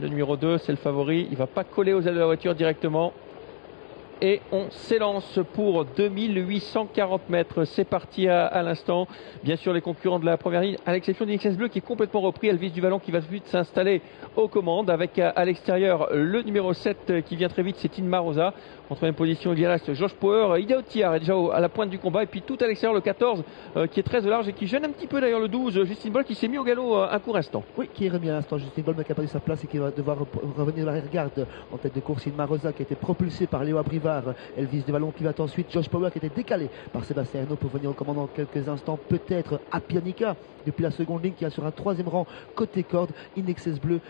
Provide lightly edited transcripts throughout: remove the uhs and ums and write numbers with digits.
Le numéro 2, c'est le favori. Il ne va pas coller aux ailes de la voiture directement. Et on s'élance pour 2840 mètres. C'est parti à l'instant. Bien sûr, les concurrents de la première ligne, à l'exception d'Inexcess Bleu qui est complètement repris. Elvis Duvalon qui va vite s'installer aux commandes avec à l'extérieur le numéro 7 qui vient très vite, c'est Inma Rosa. En troisième position, il y a là Josh Power. Idao Tiar est déjà à la pointe du combat. Et puis tout à l'extérieur, le 14 qui est très au large et qui gêne un petit peu d'ailleurs le 12, Justin Boll qui s'est mis au galop un court instant. Oui, qui est remis à l'instant. Justin Boll n'a pas perdu sa place et qui va devoir revenir à l'arrière-garde en tête de course. Inma Rosa qui a été propulsé par Léo Abrivard. Elvis Duvalon qui va ensuite. Josh Power qui a été décalé par Sébastien Ernaud pour venir au commandant dans quelques instants. Peut-être à Pianica depuis la seconde ligne qui a sur un troisième rang côté corde. Inexcess Bleu,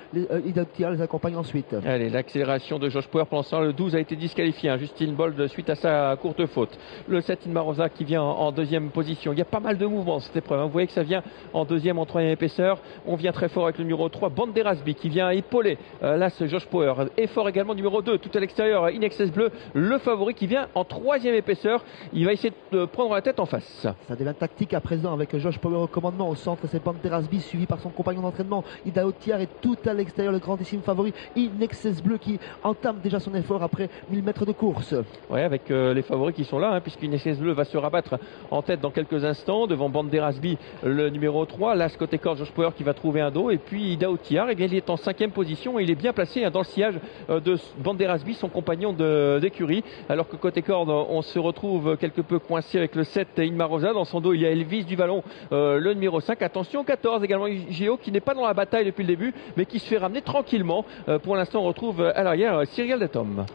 Idao Tiar les accompagne ensuite. Allez, l'accélération de Josh Power pendant ce temps, le 12 a été disqualifié. Justin Boll suite à sa courte faute. Le 7 Inma Rosa qui vient en deuxième position. Il y a pas mal de mouvements dans cette épreuve. Vous voyez que ça vient en deuxième, en troisième épaisseur. On vient très fort avec le numéro 3, Banderasby qui vient épauler là ce Josh Power. Et fort également numéro 2, tout à l'extérieur, Inexcess Bleu, le favori qui vient en troisième épaisseur. Il va essayer de prendre la tête en face. Ça devient tactique à présent avec Josh Power au commandement. Au centre, c'est Banderasby suivi par son compagnon d'entraînement. Idao Tiar est tout à l'extérieur, le grandissime favori. Inexcess Bleu qui entame déjà son effort après 1000 mètres de course. Ouais, avec les favoris qui sont là, puisqu'Inexcess Bleu va se rabattre en tête dans quelques instants devant Banderasby, le numéro 3. Là, ce côté corps, Josh Power qui va trouver un dos. Et puis Idao Tiar, il est en cinquième position et il est bien placé dans le sillage de Banderasby, son compagnon d'écurie. Alors que côté corde, on se retrouve quelque peu coincé avec le 7 Inma Rosa. Dans son dos, il y a Elvis Duvalon, le numéro 5. Attention, 14 également, Géo qui n'est pas dans la bataille depuis le début, mais qui se fait ramener tranquillement. Pour l'instant, on retrouve à l'arrière Cyril Detom.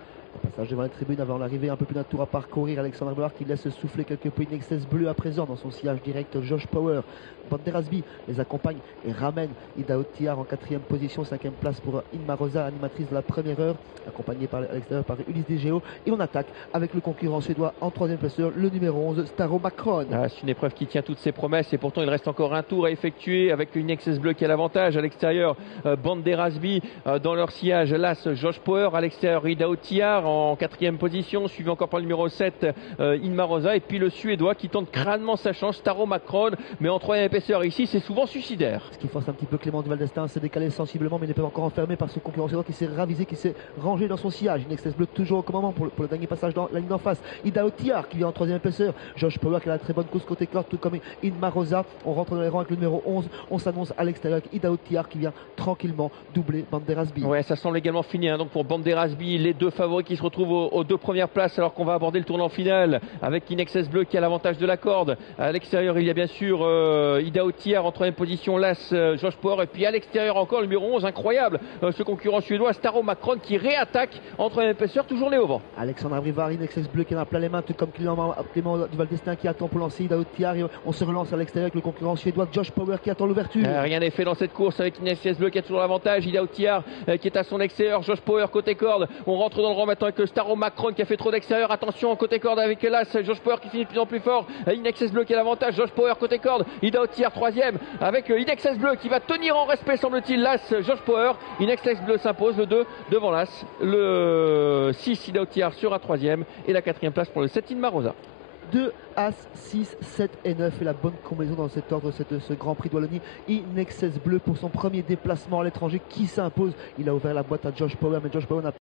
Passage devant la tribune avant l'arrivée, un peu plus d'un tour à parcourir. Alexandre Abrivard qui laisse souffler quelque peu Inexcess Bleu à présent dans son sillage direct. Josh Power, Banderasby les accompagne et ramène Idao Tiar en quatrième position, cinquième place pour Inma Rosa, animatrice de la première heure, accompagnée à l'extérieur par Ulysse Desgéo. Et on attaque avec le concurrent suédois en troisième placeur, le numéro 11, Staro Macron. C'est une épreuve qui tient toutes ses promesses et pourtant il reste encore un tour à effectuer avec une Inexcess Bleu qui a l'avantage à l'extérieur. Banderasby dans leur sillage, là Josh Power à l'extérieur, Idao Tiar en quatrième position, suivi encore par le numéro 7 Inma Rosa, et puis le suédois qui tente crânement sa chance, Staro Macron, mais en troisième épaisseur ici c'est souvent suicidaire. Ce qui force un petit peu Clément Duval d'Estaing, s'est décalé sensiblement, mais il n'est pas encore enfermé par ce concurrent suédois qui s'est ravisé, qui s'est rangé dans son sillage. Inexcess Bleu toujours au commandement pour le dernier passage dans la ligne d'en face. Idao Tiar qui vient en troisième épaisseur, Josh Power qui a la très bonne course côté corde, tout comme Inma Rosa. On rentre dans les rangs avec le numéro 11, on s'annonce à l'extérieur avec Idao Tiar qui vient tranquillement doubler Banderasby. Ouais, ça semble également fini donc pour Banderasby, les deux favoris qui se retrouvent aux deux premières places alors qu'on va aborder le tournant final avec Inexcess Bleu qui a l'avantage de la corde. À l'extérieur, il y a bien sûr Idao Tiar en troisième position, Las Josh Power, et puis à l'extérieur encore le numéro 11, incroyable, ce concurrent suédois Staro Macron qui réattaque en troisième épaisseur, toujours les au vent. Alexandre Abrivard, Inexcess Bleu qui en a plein les mains, tout comme Clément Duval d'Estaing qui attend pour lancer Idao Tiar. On se relance à l'extérieur avec le concurrent suédois Josh Power qui attend l'ouverture. Rien n'est fait dans cette course avec Inexcess Bleu qui a toujours l'avantage. Idao Tiar qui est à son extérieur, Josh Power côté corde. On rentre dans le rang maintenant avec Staro Macron qui a fait trop d'extérieur. Attention côté corde avec Las Josh Power qui finit de plus en plus fort. Inexcess Bleu qui a l'avantage. Josh Power côté corde. Idao Tiar troisième avec Inexcess Bleu qui va tenir en respect semble-t-il. Las Josh Power. Inexcess Bleu s'impose, le 2 devant Las. Le 6 Idao Tiar sera troisième et la quatrième place pour le 7 Inma Rosa. 2, As, 6, 7 et 9 et la bonne combinaison dans cet ordre, ce Grand Prix de Wallonie. Inexcess Bleu pour son premier déplacement à l'étranger qui s'impose. Il a ouvert la boîte à Josh Power, mais Josh Power n'a